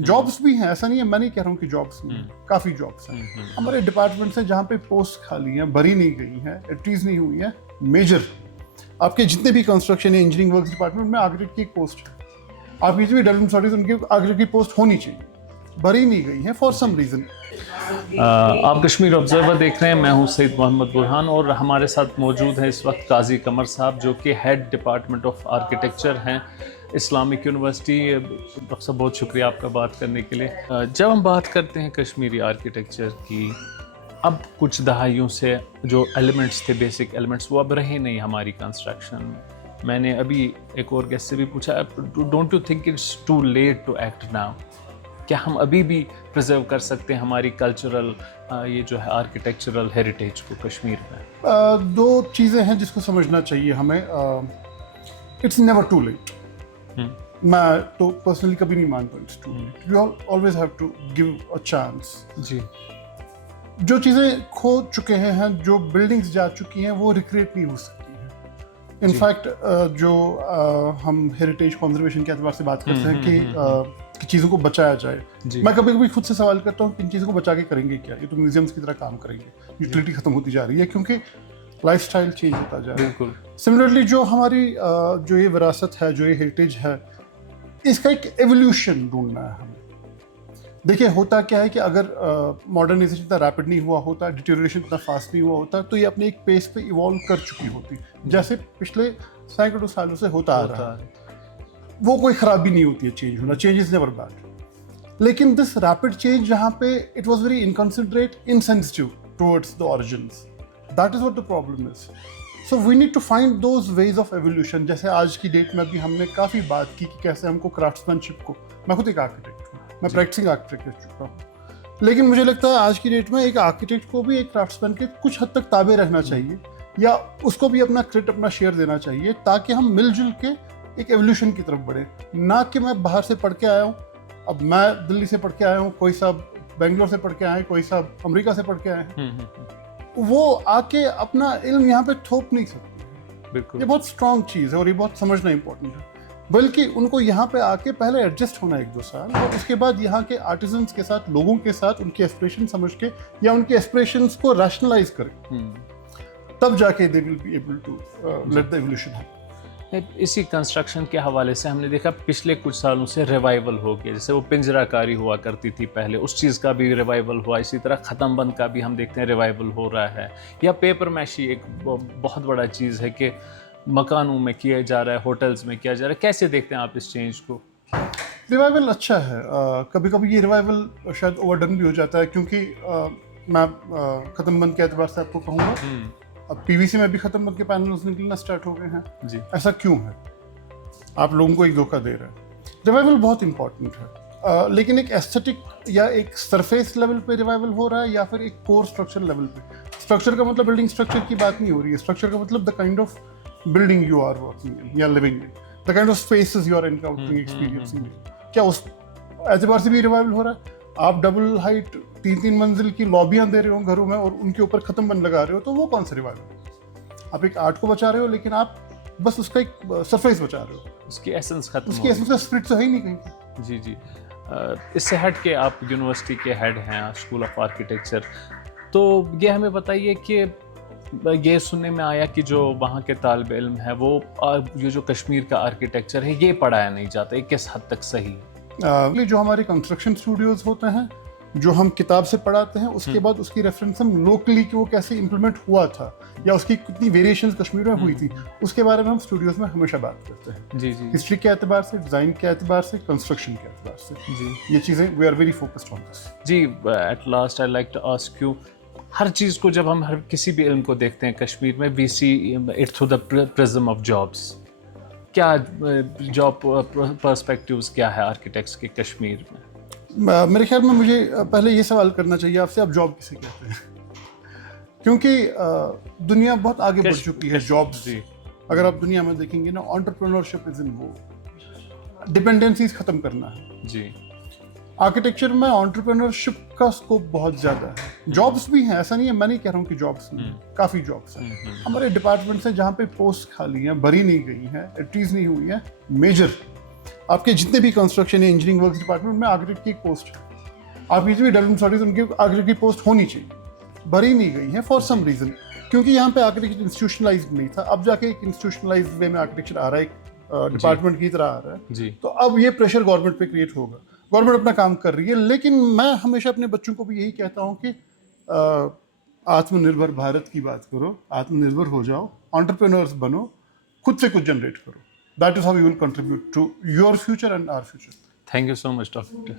Jobs भी हैं, ऐसा नहीं है, मैं नहीं कह रहा हूँ कि जॉब्स नहीं हैं, काफ़ी जॉब्स हैं। हमारे डिपार्टमेंट्स हैं जहाँ पे पोस्ट खाली हैं, भरी नहीं गई हैं, एंट्रीज नहीं हुई हैं मेजर। आपके जितने भी कंस्ट्रक्शन है, इंजीनियरिंग वर्क्स डिपार्टमेंट में आर्किटेक्ट की एक पोस्ट है, आपकी जितनी भी डेवलपमेंट स्टडीज उनकी आर्किटेक्ट की पोस्ट होनी चाहिए, भरी नहीं गई है फॉर सम रीज़न। आप कश्मीर ऑब्जर्वर देख रहे हैं, मैं हूं सईद मोहम्मद बुरहान और हमारे साथ मौजूद है इस वक्त काजी कमर साहब जो कि हेड डिपार्टमेंट ऑफ आर्किटेक्चर हैं इस्लामिक यूनिवर्सिटी। डॉक्टर साहब बहुत शुक्रिया आपका बात करने के लिए। जब हम बात करते हैं कश्मीरी आर्किटेक्चर की, अब कुछ दहाइयों से जो एलिमेंट्स थे, बेसिक एलिमेंट्स, वो अब रहे नहीं हमारी कंस्ट्रक्शन में। मैंने अभी एक और गेस्ट से भी पूछा, don't you think it's too late to act now? क्या हम अभी भी प्रिजर्व कर सकते हैं हमारी कल्चरल ये जो है आर्किटेक्चरल हेरिटेज को कश्मीर में? दो चीज़ें हैं जिसको समझना चाहिए हमें। It's never too late. मैं तो पर्सनली कभी नहीं मानता it's too late. You always have to give a chance. जी, जो चीज़ें खो चुके हैं, जो बिल्डिंग्स जा चुकी हैं, वो रिक्रिएट नहीं हो सकती हैं। इनफैक्ट जो हम हेरिटेज कंजर्वेशन के एतबार से बात करते हैं कि चीज़ों को बचाया जाए, मैं कभी कभी खुद से सवाल करता हूँ कि इन चीज़ों को बचा के करेंगे क्या? ये तो म्यूजियम्स की तरह काम करेंगे, यूटिलिटी खत्म होती जा रही है क्योंकि लाइफस्टाइल चेंज होता जा रहा है। बिल्कुल। सिमिलरली जो हमारी जो ये विरासत है, जो ये हेरिटेज है, इसका एक एवोल्यूशन ढूंढना है हमें। देखिए, होता क्या है कि अगर मॉडर्नाइजेशन इतना रैपिड नहीं हुआ होता, डिटेरियोरेशन इतना फास्ट नहीं हुआ होता, तो ये अपने एक पेस पे इवॉल्व कर चुकी होती, जैसे पिछले सैकड़ों सालों से होता आ रहा है। वो कोई खराबी नहीं होती है चेंज होना, चेंज इज नेवर बैड। लेकिन दिस रैपिड चेंज जहाँ पे it was very inconsiderate, insensitive towards the origins, that is what the problem is. So we need to find those ways of evolution. जैसे आज की date में अभी हमने काफ़ी बात की कि कैसे हमको क्राफ्ट्समैनशिप को, मैं खुद एक आर्किटेक्ट हूँ, मैं प्रैक्टिसिंग आर्किटेक्ट रह चुका हूँ, लेकिन मुझे लगता है आज की डेट में एक आर्किटेक्ट को भी एक क्राफ्ट्समैन के कुछ हद तक ताबे रहना चाहिए, या उसको भी अपना क्रेडिट, अपना शेयर देना चाहिए, ताकि हम मिलजुल के एक एवोल्यूशन की तरफ बढ़े। ना कि मैं बाहर से पढ़ के आया हूँ, अब मैं दिल्ली से पढ़ के आया हूँ, कोई साहब बेंगलोर से पढ़ के आए, कोई साहब अमेरिका से पढ़ के आए हैं, वो आके अपना इल्म यहाँ पे थोप नहीं सकते। बिल्कुल। ये बहुत स्ट्रॉन्ग चीज़ है और ये बहुत समझना इंपॉर्टेंट है। बल्कि उनको यहाँ पे आके पहले एडजस्ट होना 1-2 साल, और उसके बाद यहाँ के आर्टिजन्स के साथ, लोगों के साथ उनके एस्पिरेशन समझ के या उनके एस्पिरेशंस को रैशनलाइज करें, तब जाके they will be able to let the evolution happen. इसी कंस्ट्रक्शन के हवाले से हमने देखा पिछले कुछ सालों से रिवाइवल हो गया। जैसे वो पिंजराकारी हुआ करती थी पहले, उस चीज़ का भी रिवाइवल हुआ। इसी तरह ख़त्म बंद का भी हम देखते हैं रिवाइवल हो रहा है। या पेपर मैशी एक बहुत बड़ा चीज़ है कि मकानों में किया जा रहा है, होटल्स में किया जा रहा है। कैसे देखते हैं आप इस चेंज को? रिवाइवल अच्छा है। कभी कभी ये रिवाइवल शायद ओवरडन भी हो जाता है, क्योंकि मैं ख़त्म बंद के एतबार से आपको कहूँगा, अब पीवीसी में भी खत्म बंद के पैनल्स निकलना स्टार्ट हो गए हैं जी। ऐसा क्यों है? आप लोगों को एक धोखा दे रहे हैं। रिवाइवल बहुत इंपॉर्टेंट है, लेकिन एक एस्थेटिक या एक सरफेस लेवल पे रिवाइवल हो रहा है, या फिर एक कोर स्ट्रक्चर लेवल पे। स्ट्रक्चर का मतलब बिल्डिंग स्ट्रक्चर की बात नहीं हो रही है। स्ट्रक्चर का मतलब the kind of building you are working in या living in, the kind of spaces you are encountering, experiencing. क्या उस एतबार से भी रिवाइवल हो रहा है? आप डबल हाइट 3-3 मंजिल की लॉबियां दे रहे हो घरों में और उनके ऊपर खत्म बंद लगा रहे हो, तो वो कौन सा रिवाइवल है? आप एक आर्ट को बचा रहे हो, लेकिन आप बस उसका एक सरफेस बचा रहे हो, उसकी एसेंस खत्म उसकी एसेंस का स्पिरिट तो है ही नहीं कहीं। जी जी। इससे हट के आप यूनिवर्सिटी के हेड हैं, स्कूल ऑफ आर्किटेक्चर, तो ये हमें बताइए कि ये सुनने में आया कि जो वहाँ के तालिब इल्म है वो ये जो कश्मीर का आर्किटेक्चर है ये पढ़ाया नहीं जाता, ये किस हद तक सही? जो हमारे कंस्ट्रक्शन स्टूडियोज होते हैं, जो हम किताब से पढ़ाते हैं, उसके बाद उसकी रेफरेंस हम लोकली कि वो कैसे इम्प्लीमेंट हुआ था या उसकी कितनी वेरिएशंस कश्मीर में हुई थी, उसके बारे में हम स्टूडियोज में हमेशा बात करते हैं। जी जी हिस्ट्री के एतबार से, डिज़ाइन के एतबार से, कंस्ट्रक्शन के एतबार से, जी। ये चीज़ें we are very focused on this. जी, at last I like to ask you, हर चीज़ को जब हम हर किसी भी इल्म को देखते हैं कश्मीर में, we see it through the prism of jobs. क्या जॉब पर्सपेक्टिव्स क्या है आर्किटेक्ट्स के कश्मीर में? मेरे ख्याल में मुझे पहले ये सवाल करना चाहिए आपसे, आप जॉब किसे कहते हैं? क्योंकि दुनिया बहुत आगे बढ़ चुकी है जॉब्स। अगर आप दुनिया में देखेंगे ना, एंटरप्रेन्योरशिप इज इन वो, डिपेंडेंसीज खत्म करना है जी। आर्किटेक्चर में। एंटरप्रेन्योरशिप का स्कोप बहुत ज़्यादा है। जॉब्स भी हैं, ऐसा नहीं है, मैं नहीं कह रहा हूँ कि जॉब्स नहीं, काफ़ी जॉब्स हैं। हमारे डिपार्टमेंट्स हैं जहाँ पे पोस्ट खाली हैं, भरी नहीं गई हैं, एंट्रीज नहीं हुई हैं मेजर। आपके जितने भी कंस्ट्रक्शन या इंजीनियरिंग वर्क डिपार्टमेंट में आर्किटेक्ट की एक पोस्ट है, आपकी जितनी भी डेवलपमेंट स्टडीज उनकी आर्किटेक्ट की पोस्ट होनी चाहिए, भरी नहीं गई है फॉर सम रीजन, क्योंकि यहाँ पे आर्किटेक्चर इंस्टीट्यूशनलाइज नहीं था। अब जाके एक इंस्टीट्यूशनलाइज वे में आर्किटेक्चर आ रहा है, एक डिपार्टमेंट की तरह आ रहा है। जी। तो अब ये प्रेशर गवर्नमेंट पे क्रिएट होगा। गवर्नमेंट अपना काम कर रही है, लेकिन मैं हमेशा अपने बच्चों को भी यही कहता हूँ कि आत्मनिर्भर भारत की बात करो, आत्मनिर्भर हो जाओ, एंटरप्रेन्योर्स बनो, खुद से कुछ जनरेट करो। That is how you will contribute to your future and our future. Thank you so much doctor.